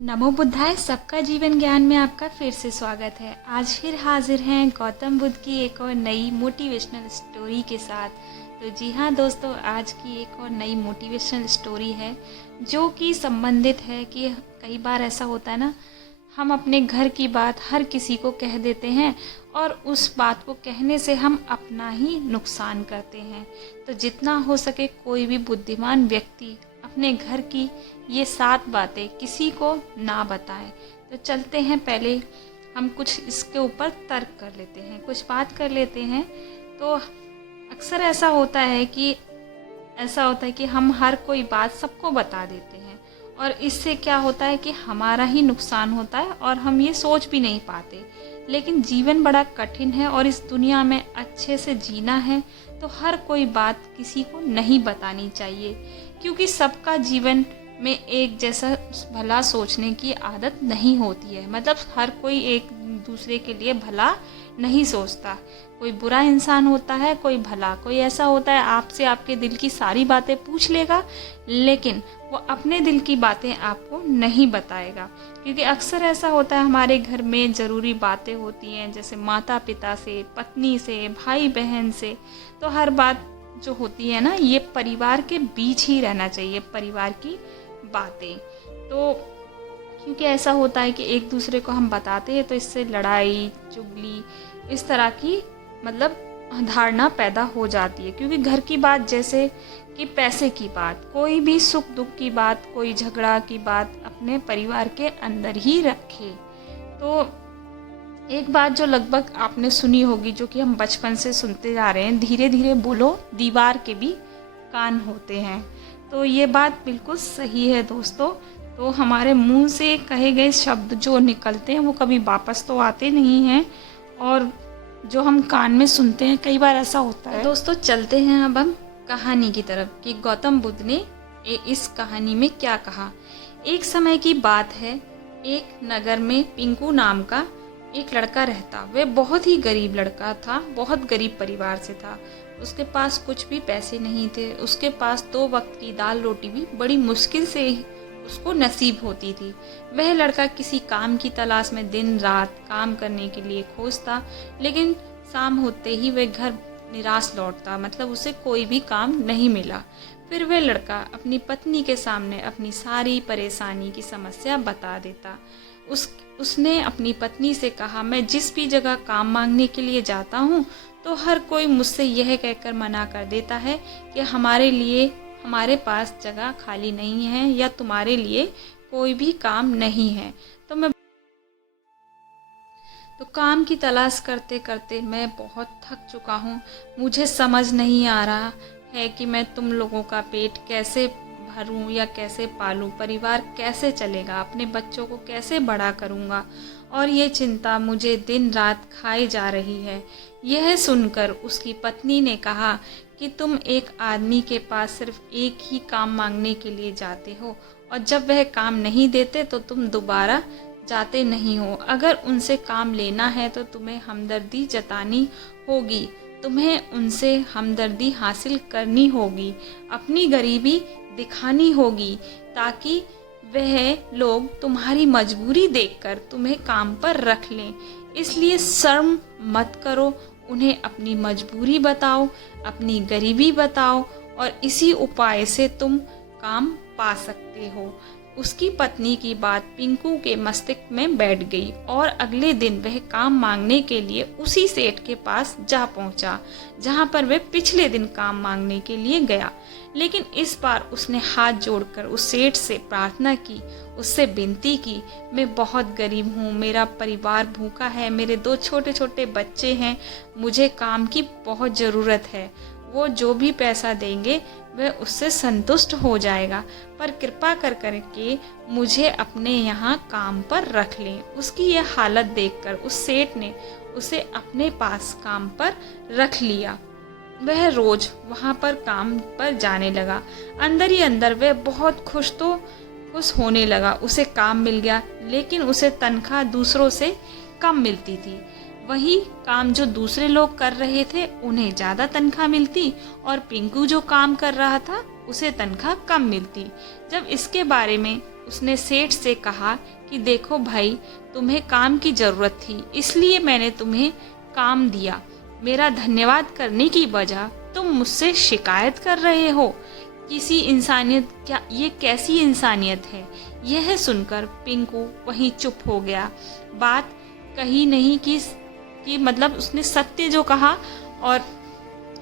नमो बुद्धाय। सबका जीवन ज्ञान में आपका फिर से स्वागत है। आज फिर हाजिर हैं गौतम बुद्ध की एक और नई मोटिवेशनल स्टोरी के साथ। तो जी हाँ दोस्तों, आज की एक और नई मोटिवेशनल स्टोरी है जो कि संबंधित है कि कई बार ऐसा होता है ना, हम अपने घर की बात हर किसी को कह देते हैं और उस बात को कहने से हम अपना ही नुकसान करते हैं। तो जितना हो सके कोई भी बुद्धिमान व्यक्ति अपने घर की ये 7 बातें किसी को ना बताएं। तो चलते हैं, पहले हम कुछ इसके ऊपर तर्क कर लेते हैं, कुछ बात कर लेते हैं। तो अक्सर ऐसा होता है कि हम हर कोई बात सबको बता देते हैं और इससे क्या होता है कि हमारा ही नुकसान होता है और हम ये सोच भी नहीं पाते। लेकिन जीवन बड़ा कठिन है और इस दुनिया में अच्छे से जीना है तो हर कोई बात किसी को नहीं बतानी चाहिए, क्योंकि सबका जीवन में एक जैसा भला सोचने की आदत नहीं होती है। मतलब हर कोई एक दूसरे के लिए भला नहीं सोचता। कोई बुरा इंसान होता है, कोई भला, कोई ऐसा होता है आपसे आपके दिल की सारी बातें पूछ लेगा लेकिन वो अपने दिल की बातें आपको नहीं बताएगा। क्योंकि अक्सर ऐसा होता है हमारे घर में ज़रूरी बातें होती हैं, जैसे माता पिता से, पत्नी से, भाई बहन से। तो हर बात जो होती है ना, ये परिवार के बीच ही रहना चाहिए, परिवार की बातें। तो क्योंकि ऐसा होता है कि एक दूसरे को हम बताते हैं तो इससे लड़ाई चुगली इस तरह की मतलब धारणा पैदा हो जाती है। क्योंकि घर की बात जैसे कि पैसे की बात, कोई भी सुख दुख की बात, कोई झगड़ा की बात अपने परिवार के अंदर ही रखे। तो एक बात जो लगभग आपने सुनी होगी, जो कि हम बचपन से सुनते जा रहे हैं, धीरे धीरे बोलो दीवार के भी कान होते हैं। तो ये बात बिल्कुल सही है दोस्तों। तो हमारे मुंह से कहे गए शब्द जो निकलते हैं वो कभी वापस तो आते नहीं हैं, और जो हम कान में सुनते हैं कई बार ऐसा होता है। दोस्तों चलते हैं अब हम कहानी की तरफ कि गौतम बुद्ध ने इस कहानी में क्या कहा। एक समय की बात है, एक नगर में पिंकू नाम का एक लड़का रहता। वह बहुत ही गरीब लड़का था, बहुत गरीब परिवार से था। उसके पास कुछ भी पैसे नहीं थे। उसके पास 2 वक्त की दाल रोटी भी बड़ी मुश्किल से उसको नसीब होती थी। वह लड़का किसी काम की तलाश में दिन रात काम करने के लिए खोजता, लेकिन शाम होते ही वह घर निराश लौटता। मतलब उसे कोई भी काम नहीं मिला। फिर वह लड़का अपनी पत्नी के सामने अपनी सारी परेशानी की समस्या बता देता। उसने अपनी पत्नी से कहा, मैं जिस भी जगह काम मांगने के लिए जाता हूँ तो हर कोई मुझसे यह कहकर मना कर देता है कि हमारे पास जगह खाली नहीं है या तुम्हारे लिए कोई भी काम नहीं है। तो काम की तलाश करते करते मैं बहुत थक चुका हूँ। मुझे समझ नहीं आ रहा है कि मैं तुम लोगों का पेट कैसे भरूं या कैसे पालूं, परिवार कैसे चलेगा, अपने बच्चों को कैसे बड़ा करूंगा, और ये चिंता मुझे दिन रात खाई जा रही है। यह सुनकर उसकी पत्नी ने कहा कि तुम एक आदमी के पास सिर्फ एक ही काम मांगने के लिए जाते हो और जब वह काम नहीं देते तो तुम दोबारा जाते नहीं हो। अगर उनसे काम लेना है तो तुम्हें हमदर्दी जतानी होगी, तुम्हें उनसे हमदर्दी हासिल करनी होगी, अपनी गरीबी दिखानी होगी, ताकि वह लोग तुम्हारी मजबूरी देखकर तुम्हें काम पर रख लें। इसलिए शर्म मत करो, उन्हें अपनी मजबूरी बताओ, अपनी गरीबी बताओ और इसी उपाय से तुम काम पा सकते हो। उसकी पत्नी की बात पिंकू के मस्तिष्क में बैठ गई और अगले दिन वह काम मांगने के लिए उसी सेठ के पास जा पहुंचा जहां पर वह पिछले दिन काम मांगने के लिए गया। लेकिन इस बार उसने हाथ जोड़कर उस सेठ से प्रार्थना की, उससे विनती की, मैं बहुत गरीब हूँ, मेरा परिवार भूखा है, मेरे 2 छोटे छोटे बच्चे हैं, मुझे काम की बहुत ज़रूरत है। वो जो भी पैसा देंगे वह उससे संतुष्ट हो जाएगा, पर कृपा करके मुझे अपने यहाँ काम पर रख लें। उसकी यह हालत देखकर उस सेठ ने उसे अपने पास काम पर रख लिया। वह रोज वहाँ पर काम पर जाने लगा। अंदर ही अंदर वह बहुत खुश होने लगा। उसे काम मिल गया, लेकिन उसे तनख्वाह दूसरों से कम मिलती थी। वही काम जो दूसरे लोग कर रहे थे उन्हें ज़्यादा तनख्वाह मिलती और पिंकू जो काम कर रहा था उसे तनख्वाह कम मिलती। जब इसके बारे में उसने सेठ से कहा कि देखो भाई, तुम्हें काम की ज़रूरत थी, इसलिए मैंने तुम्हें काम दिया। मेरा धन्यवाद करने की बजाय तुम मुझसे शिकायत कर रहे हो। किसी इंसानियत, क्या ये कैसी इंसानियत है? यह सुनकर पिंकू वहीं चुप हो गया। बात कही नहीं कि मतलब उसने सत्य जो कहा, और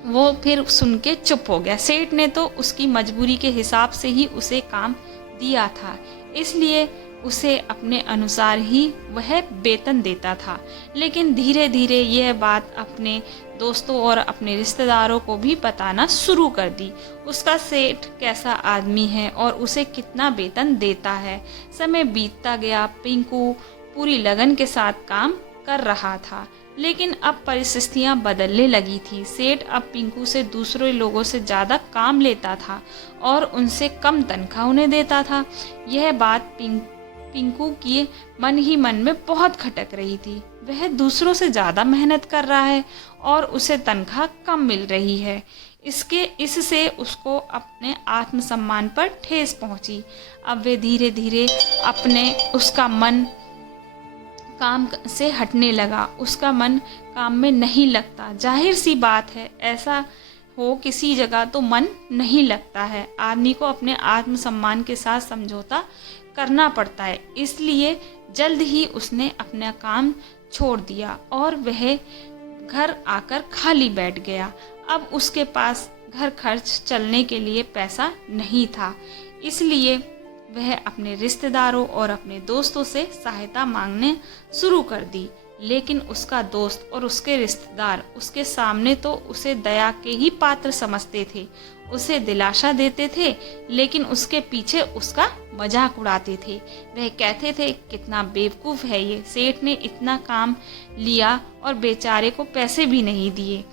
वो फिर सुन के चुप हो गया। सेठ ने तो उसकी मजबूरी के हिसाब से ही उसे काम दिया था, इसलिए उसे अपने अनुसार ही वह वेतन देता था। लेकिन धीरे धीरे यह बात अपने दोस्तों और अपने रिश्तेदारों को भी बताना शुरू कर दी। उसका सेठ कैसा आदमी है और उसे कितना वेतन देता है। समय बीतता गया। पिंकू पूरी लगन के साथ काम कर रहा था, लेकिन अब परिस्थितियां बदलने लगी थी। सेठ अब पिंकू से दूसरे लोगों से ज़्यादा काम लेता था और उनसे कम तनख्वाह उन्हें देता था। यह बात पिंकू के मन ही मन में बहुत खटक रही थी। वह दूसरों से ज़्यादा मेहनत कर रहा है और उसे तनख्वाह कम मिल रही है। इससे उसको अपने आत्मसम्मान पर ठेस पहुंची। अब वे धीरे धीरे उसका मन काम से हटने लगा। उसका मन काम में नहीं लगता। जाहिर सी बात है, ऐसा हो किसी जगह तो मन नहीं लगता है। आदमी को अपने आत्मसम्मान के साथ समझौता करना पड़ता है। इसलिए जल्द ही उसने अपना काम छोड़ दिया और वह घर आकर खाली बैठ गया। अब उसके पास घर खर्च चलने के लिए पैसा नहीं था, इसलिए वह अपने रिश्तेदारों और अपने दोस्तों से सहायता मांगने शुरू कर दी। लेकिन उसका दोस्त और उसके रिश्तेदार उसके सामने तो उसे दया के ही पात्र समझते थे, उसे दिलासा देते थे, लेकिन उसके पीछे उसका मजाक उड़ाते थे। वह कहते थे, कितना बेवकूफ है ये, सेठ ने इतना काम लिया और बेचारे को पैसे भी नहीं दिए।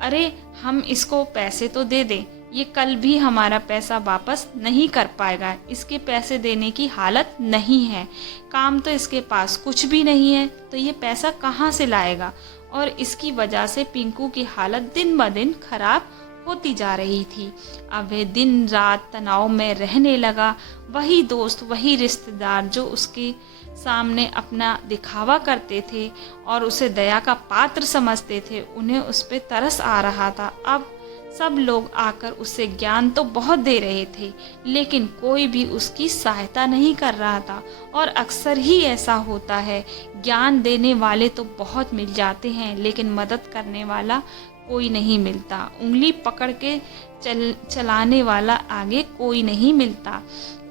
अरे हम इसको पैसे तो दे दें, ये कल भी हमारा पैसा वापस नहीं कर पाएगा। इसके पैसे देने की हालत नहीं है, काम तो इसके पास कुछ भी नहीं है, तो ये पैसा कहाँ से लाएगा। और इसकी वजह से पिंकू की हालत दिन ब दिन खराब होती जा रही थी। अब वह दिन रात तनाव में रहने लगा। वही दोस्त, वही रिश्तेदार जो उसके सामने अपना दिखावा करते थे और उसे दया का पात्र समझते थे, उन्हें उस पर तरस आ रहा था। अब सब लोग आकर उसे ज्ञान तो बहुत दे रहे थे, लेकिन कोई भी उसकी सहायता नहीं कर रहा था। और अक्सर ही ऐसा होता है, ज्ञान देने वाले तो बहुत मिल जाते हैं, लेकिन मदद करने वाला कोई नहीं मिलता। उंगली पकड़ के चलाने वाला आगे कोई नहीं मिलता।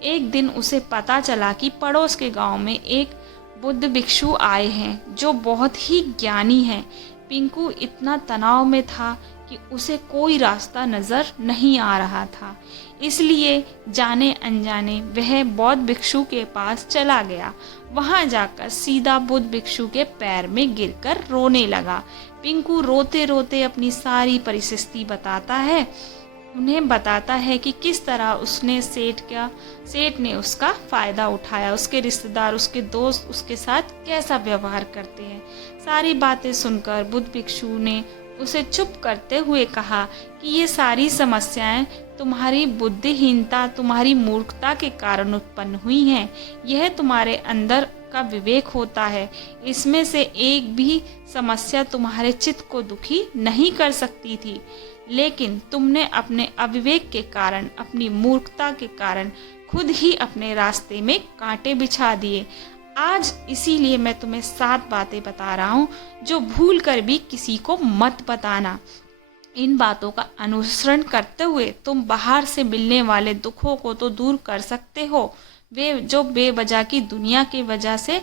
एक दिन उसे पता चला कि पड़ोस के गांव में एक बुद्ध भिक्षु आए हैं जो बहुत ही ज्ञानी हैं। पिंकू इतना तनाव में था कि उसे कोई रास्ता नजर नहीं आ रहा था, इसलिए जाने अनजाने वह बौद्ध भिक्षु के पास चला गया। वहां जाकर सीधा बुद्ध भिक्षु के पैर में गिरकर रोने लगा। पिंकू रोते रोते अपनी सारी परिस्थिति बताता है, उन्हें बताता है कि किस तरह उसने सेठ ने उसका फायदा उठाया, उसके रिश्तेदार, उसके दोस्त उसके साथ कैसा व्यवहार करते हैं। सारी बातें सुनकर बुद्ध भिक्षु ने उसे चुप करते हुए कहा कि ये सारी समस्याएं तुम्हारी बुद्धिहीनता, तुम्हारी मूर्खता के कारण उत्पन्न हुई हैं। यह तुम्हारे अंदर का विवेक होता है। इसमें से एक भी समस्या तुम्हारे चित्त को दुखी नहीं कर सकती थी, लेकिन तुमने अपने अविवेक के कारण, अपनी मूर्खता के कारण खुद ही अपने रास्ते में कांटे बिछा दिए। आज इसीलिए मैं तुम्हें 7 बातें बता रहा हूँ जो भूल कर भी किसी को मत बताना। इन बातों का अनुसरण करते हुए तुम बाहर से मिलने वाले दुखों को तो दूर कर सकते हो, वे जो बेवजह की दुनिया की वजह से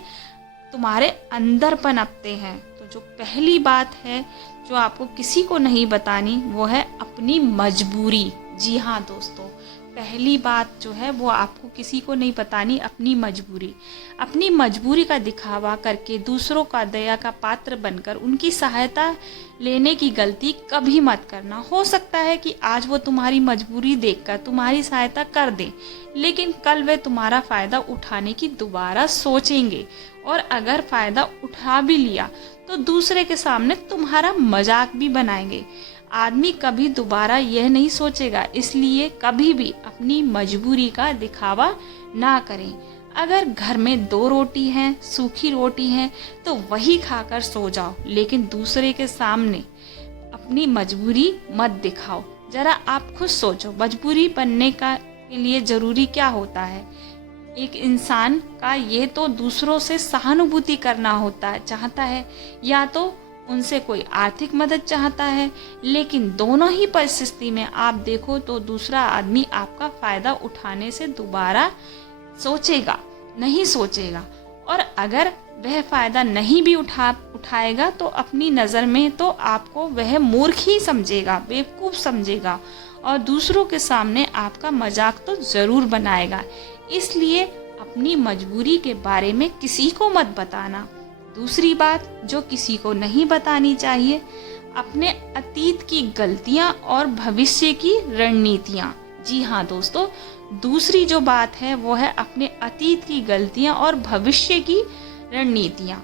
तुम्हारे अंदर पनपते हैं। तो जो पहली बात है जो आपको किसी को नहीं बतानी, वो है अपनी मजबूरी। जी हाँ दोस्तों, पहली बात जो है वो आपको किसी को नहीं बतानी, अपनी मजबूरी। अपनी मजबूरी का दिखावा करके दूसरों का दया का पात्र बनकर उनकी सहायता लेने की गलती कभी मत करना। हो सकता है कि आज वो तुम्हारी मजबूरी देखकर तुम्हारी सहायता कर दें, लेकिन कल वे तुम्हारा फ़ायदा उठाने की दोबारा सोचेंगे, और अगर फ़ायदा उठा भी लिया तो दूसरे के सामने तुम्हारा मजाक भी बनाएंगे। आदमी कभी दोबारा यह नहीं सोचेगा, इसलिए कभी भी अपनी मजबूरी का दिखावा ना करें। अगर घर में 2 रोटी हैं, सूखी रोटी है, तो वही खाकर सो जाओ, लेकिन दूसरे के सामने अपनी मजबूरी मत दिखाओ। जरा आप खुद सोचो, मजबूरी बनने के लिए जरूरी क्या होता है? एक इंसान का ये तो दूसरों से सहानुभूति करना चाहता है, या तो उनसे कोई आर्थिक मदद चाहता है। लेकिन दोनों ही परिस्थिति में आप देखो तो दूसरा आदमी आपका फायदा उठाने से दोबारा नहीं सोचेगा। और अगर वह फायदा नहीं भी उठाएगा तो अपनी नज़र में तो आपको वह मूर्ख ही समझेगा, बेवकूफ़ समझेगा, और दूसरों के सामने आपका मजाक तो ज़रूर बनाएगा। इसलिए अपनी मजबूरी के बारे में किसी को मत बताना। दूसरी बात जो किसी को नहीं बतानी चाहिए, अपने अतीत की गलतियां और भविष्य की रणनीतियां। जी हाँ दोस्तों, दूसरी जो बात है वो है अपने अतीत की गलतियां और भविष्य की रणनीतियां।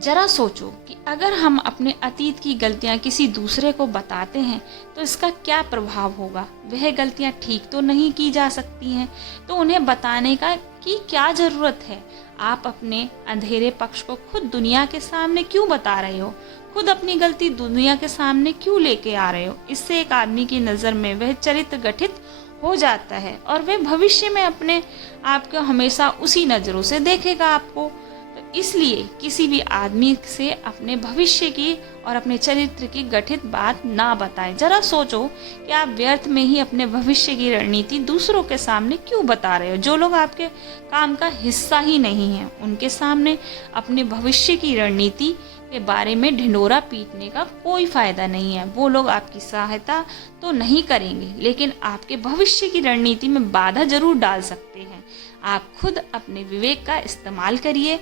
जरा सोचो कि अगर हम अपने अतीत की गलतियां किसी दूसरे को बताते हैं तो इसका क्या प्रभाव होगा। वह गलतियां ठीक तो नहीं की जा सकती हैं, तो उन्हें बताने की क्या ज़रूरत है। आप अपने अंधेरे पक्ष को खुद दुनिया के सामने क्यों बता रहे हो? खुद अपनी गलती दुनिया के सामने क्यों लेके आ रहे हो? इससे एक आदमी की नज़र में वह चरित्र गठित हो जाता है और वह भविष्य में अपने आप को हमेशा उसी नज़रों से देखेगा आपको। तो इसलिए किसी भी आदमी से अपने भविष्य की और अपने चरित्र की गठित बात ना बताएं। जरा सोचो कि आप व्यर्थ में ही अपने भविष्य की रणनीति दूसरों के सामने क्यों बता रहे हो। जो लोग आपके काम का हिस्सा ही नहीं है, उनके सामने अपने भविष्य की रणनीति के बारे में ढिंढोरा पीटने का कोई फायदा नहीं है। वो लोग आपकी सहायता तो नहीं करेंगे, लेकिन आपके भविष्य की रणनीति में बाधा जरूर डाल सकते हैं। आप खुद अपने विवेक का इस्तेमाल करिए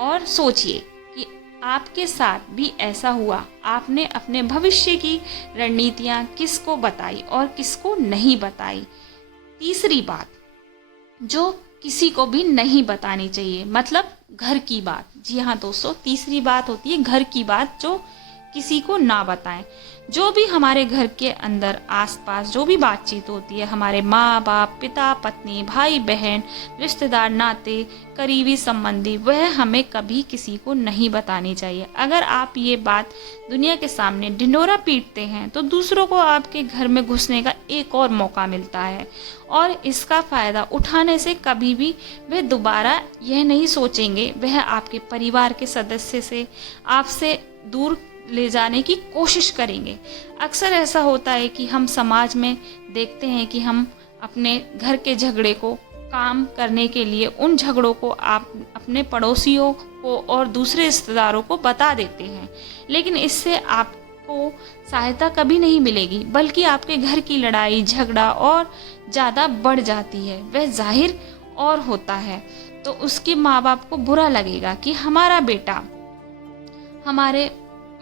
और सोचिए कि आपके साथ भी ऐसा हुआ। आपने अपने भविष्य की रणनीतियाँ किसको बताई और किसको नहीं बताई। तीसरी बात जो किसी को भी नहीं बतानी चाहिए, मतलब घर की बात। जी हाँ दोस्तों, तीसरी बात होती है घर की बात, जो किसी को ना बताएं। जो भी हमारे घर के अंदर आसपास जो भी बातचीत होती है, हमारे माँ बाप, पिता पत्नी, भाई बहन, रिश्तेदार, नाते, करीबी संबंधी, वह हमें कभी किसी को नहीं बतानी चाहिए। अगर आप ये बात दुनिया के सामने ढिंढोरा पीटते हैं तो दूसरों को आपके घर में घुसने का एक और मौका मिलता है, और इसका फ़ायदा उठाने से कभी भी वह दोबारा यह नहीं सोचेंगे, वह आपके परिवार के सदस्य से आपसे दूर ले जाने की कोशिश करेंगे। अक्सर ऐसा होता है कि हम समाज में देखते हैं कि हम अपने घर के झगड़े को काम करने के लिए उन झगड़ों को आप अपने पड़ोसियों को और दूसरे रिश्तेदारों को बता देते हैं, लेकिन इससे आपको सहायता कभी नहीं मिलेगी, बल्कि आपके घर की लड़ाई झगड़ा और ज़्यादा बढ़ जाती है। वह जाहिर और होता है तो उसके माँ बाप को बुरा लगेगा कि हमारा बेटा हमारे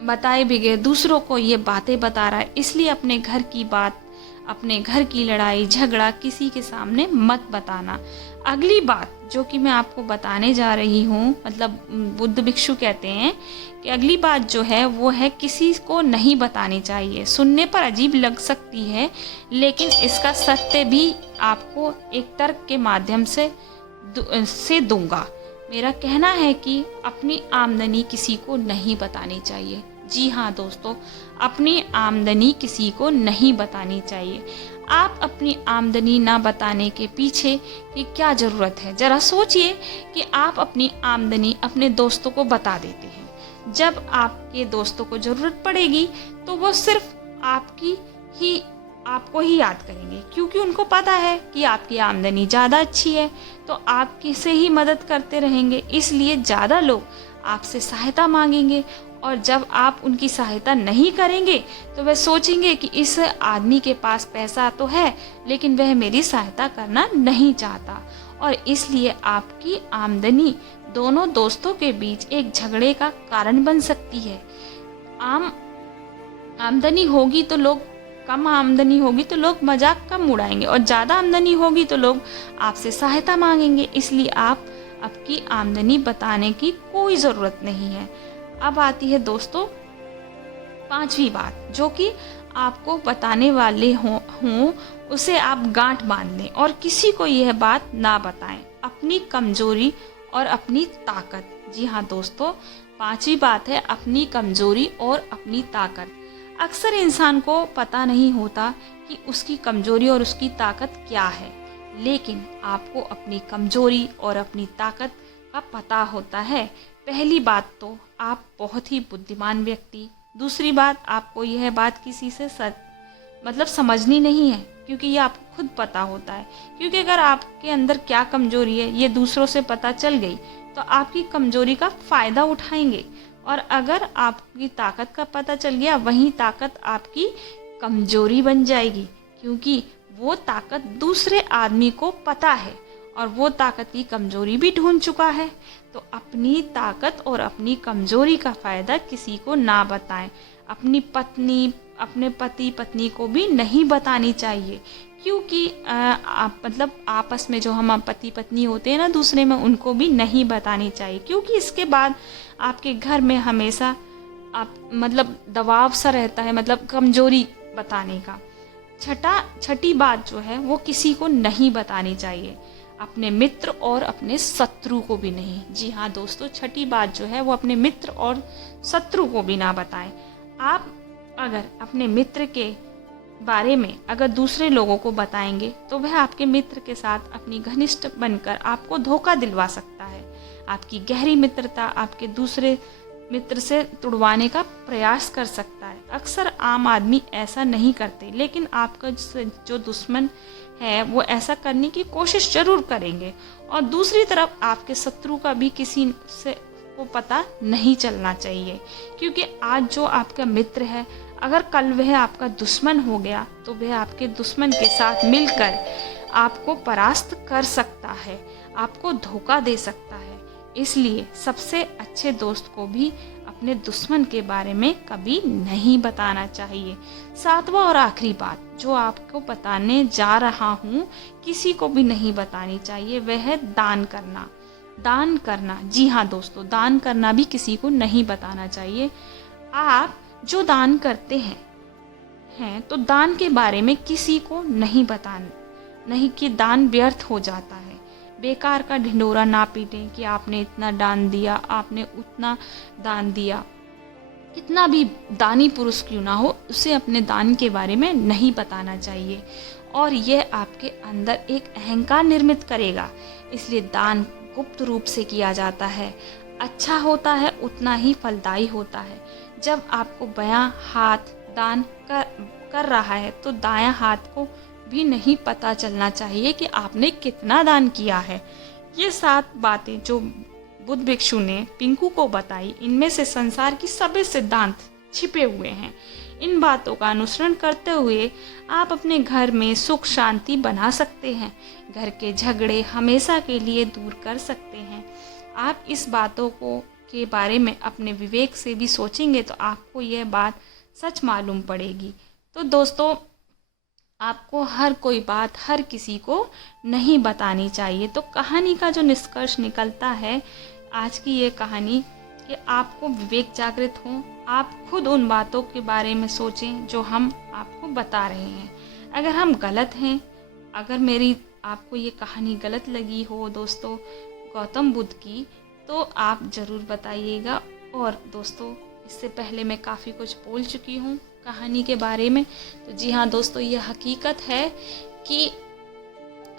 बताए बगैर दूसरों को ये बातें बता रहा है। इसलिए अपने घर की बात, अपने घर की लड़ाई झगड़ा किसी के सामने मत बताना। अगली बात जो कि मैं आपको बताने जा रही हूँ, मतलब बुद्ध भिक्षु कहते हैं कि अगली बात जो है वो है किसी को नहीं बतानी चाहिए। सुनने पर अजीब लग सकती है, लेकिन इसका सत्य भी आपको एक तर्क के माध्यम से दूंगा। मेरा कहना है कि अपनी आमदनी किसी को नहीं बतानी चाहिए। जी हाँ दोस्तों, अपनी आमदनी किसी को नहीं बतानी चाहिए। आप अपनी आमदनी ना बताने के पीछे की क्या ज़रूरत है। ज़रा सोचिए कि आप अपनी आमदनी अपने दोस्तों को बता देते हैं। जब आपके दोस्तों को ज़रूरत पड़ेगी तो वो सिर्फ आपको ही याद करेंगे, क्योंकि उनको पता है कि आपकी आमदनी ज़्यादा अच्छी है, तो आप किसे ही मदद करते रहेंगे। इसलिए ज़्यादा लोग आपसे सहायता मांगेंगे, और जब आप उनकी सहायता नहीं करेंगे तो वह सोचेंगे कि इस आदमी के पास पैसा तो है, लेकिन वह मेरी सहायता करना नहीं चाहता, और इसलिए आपकी आमदनी दोनों दोस्तों के बीच एक झगड़े का कारण बन सकती है। कम आमदनी होगी तो लोग मजाक कम उड़ाएंगे, और ज़्यादा आमदनी होगी तो लोग आपसे सहायता मांगेंगे। इसलिए आपकी आमदनी बताने की कोई ज़रूरत नहीं है। अब आती है दोस्तों पांचवी बात, जो कि आपको बताने वाले हों उसे आप गांठ बांध लें और किसी को यह बात ना बताएं। अपनी कमजोरी और अपनी ताकत। जी हाँ दोस्तों, पांचवी बात है अपनी कमजोरी और अपनी ताकत। अक्सर इंसान को पता नहीं होता कि उसकी कमजोरी और उसकी ताकत क्या है, लेकिन आपको अपनी कमजोरी और अपनी ताकत का पता होता है। पहली बात तो आप बहुत ही बुद्धिमान व्यक्ति। दूसरी बात, आपको यह बात किसी से समझनी नहीं है, क्योंकि ये आपको खुद पता होता है। क्योंकि अगर आपके अंदर क्या कमजोरी है ये दूसरों से पता चल गई तो आपकी कमजोरी का फायदा उठाएंगे, और अगर आपकी ताकत का पता चल गया वही ताकत आपकी कमजोरी बन जाएगी, क्योंकि वो ताकत दूसरे आदमी को पता है और वो ताकत की कमजोरी भी ढूंढ चुका है। तो अपनी ताकत और अपनी कमजोरी का फायदा किसी को ना बताएं। अपनी पत्नी, अपने पति पत्नी को भी नहीं बतानी चाहिए, क्योंकि आपस में जो हम पति पत्नी होते हैं ना दूसरे में, उनको भी नहीं बतानी चाहिए, क्योंकि इसके बाद आपके घर में हमेशा दबाव सा रहता है, कमजोरी बताने का। छठी बात जो है वो किसी को नहीं बतानी चाहिए, अपने मित्र और अपने शत्रु को भी नहीं। जी हाँ दोस्तों, छठी बात जो है वो अपने मित्र और शत्रु को भी ना बताएं। आप अगर अपने मित्र के बारे में अगर दूसरे लोगों को बताएंगे तो वह आपके मित्र के साथ अपनी घनिष्ठ बनकर आपको धोखा दिलवा सकता है। आपकी गहरी मित्रता आपके दूसरे मित्र से तुड़वाने का प्रयास कर सकता है। अक्सर आम आदमी ऐसा नहीं करते, लेकिन आपका जो दुश्मन है वो ऐसा करने की कोशिश जरूर करेंगे। और दूसरी तरफ आपके शत्रु का भी किसी से को पता नहीं चलना चाहिए, क्योंकि आज जो आपका मित्र है अगर कल वह आपका दुश्मन हो गया तो वह आपके दुश्मन के साथ मिलकर आपको परास्त कर सकता है, आपको धोखा दे सकता है। इसलिए सबसे अच्छे दोस्त को भी अपने दुश्मन के बारे में कभी नहीं बताना चाहिए। सातवां और आखिरी बात जो आपको बताने जा रहा हूँ किसी को भी नहीं बतानी चाहिए, वह है दान करना। दान करना, जी हाँ दोस्तों, दान करना भी किसी को नहीं बताना चाहिए। आप जो दान करते हैं तो दान के बारे में किसी को नहीं बताना, नहीं कि दान व्यर्थ हो जाता है। बेकार का ढिंडोरा ना पीटें कि आपने इतना दान दिया, आपने उतना दान दिया। कितना भी दानी पुरुष क्यों ना हो, उसे अपने दान के बारे में नहीं बताना चाहिए, और यह आपके अंदर एक अहंकार निर्मित करेगा। इसलिए दान गुप्त रूप से किया जाता है, अच्छा होता है, उतना ही फलदायी होता है। जब आपको बायां हाथ दान कर रहा है तो दायां हाथ को भी नहीं पता चलना चाहिए कि आपने कितना दान किया है। ये 7 बातें जो बुद्ध भिक्षु ने पिंकू को बताई, इनमें से संसार की सभी सिद्धांत छिपे हुए हैं। इन बातों का अनुसरण करते हुए आप अपने घर में सुख शांति बना सकते हैं, घर के झगड़े हमेशा के लिए दूर कर सकते हैं। आप इस बातों के बारे में अपने विवेक से भी सोचेंगे तो आपको यह बात सच मालूम पड़ेगी। तो दोस्तों, आपको हर कोई बात हर किसी को नहीं बतानी चाहिए। तो कहानी का जो निष्कर्ष निकलता है आज की ये कहानी, कि आपको विवेक जागृत हो, आप खुद उन बातों के बारे में सोचें जो हम आपको बता रहे हैं। अगर हम गलत हैं, अगर मेरी आपको ये कहानी गलत लगी हो दोस्तों गौतम बुद्ध की, तो आप ज़रूर बताइएगा। और दोस्तों, इससे पहले मैं काफ़ी कुछ बोल चुकी हूँ कहानी के बारे में। तो जी हाँ दोस्तों, ये हकीकत है कि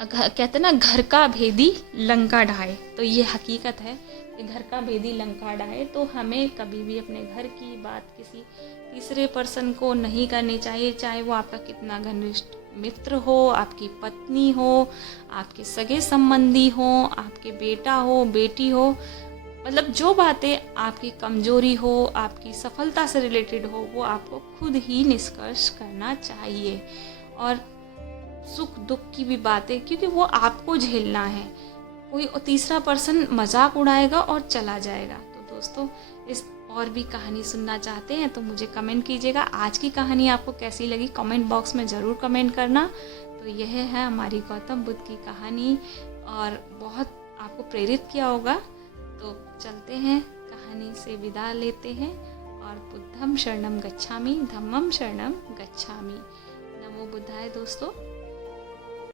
कहते ना घर का भेदी लंका ढाए, तो ये हकीकत है कि घर का भेदी लंका ढाए। तो हमें कभी भी अपने घर की बात किसी तीसरे पर्सन को नहीं करनी चाहिए, चाहे वो आपका कितना घनिष्ठ मित्र हो, आपकी पत्नी हो, आपके सगे संबंधी हो, आपके बेटा हो, बेटी हो। जो बातें आपकी कमजोरी हो, आपकी सफलता से रिलेटेड हो, वो आपको खुद ही निष्कर्ष करना चाहिए। और सुख दुख की भी बातें, क्योंकि वो आपको झेलना है, कोई तीसरा पर्सन मजाक उड़ाएगा और चला जाएगा। तो दोस्तों, इस और भी कहानी सुनना चाहते हैं तो मुझे कमेंट कीजिएगा। आज की कहानी आपको कैसी लगी कमेंट बॉक्स में ज़रूर कमेंट करना। तो यह है हमारी गौतम बुद्ध की कहानी, और बहुत आपको प्रेरित किया होगा। तो चलते हैं, कहानी से विदा लेते हैं, और बुद्धम शरणम गच्छामि, धम्मम शरणम गच्छामि। नमो बुद्धाय दोस्तों।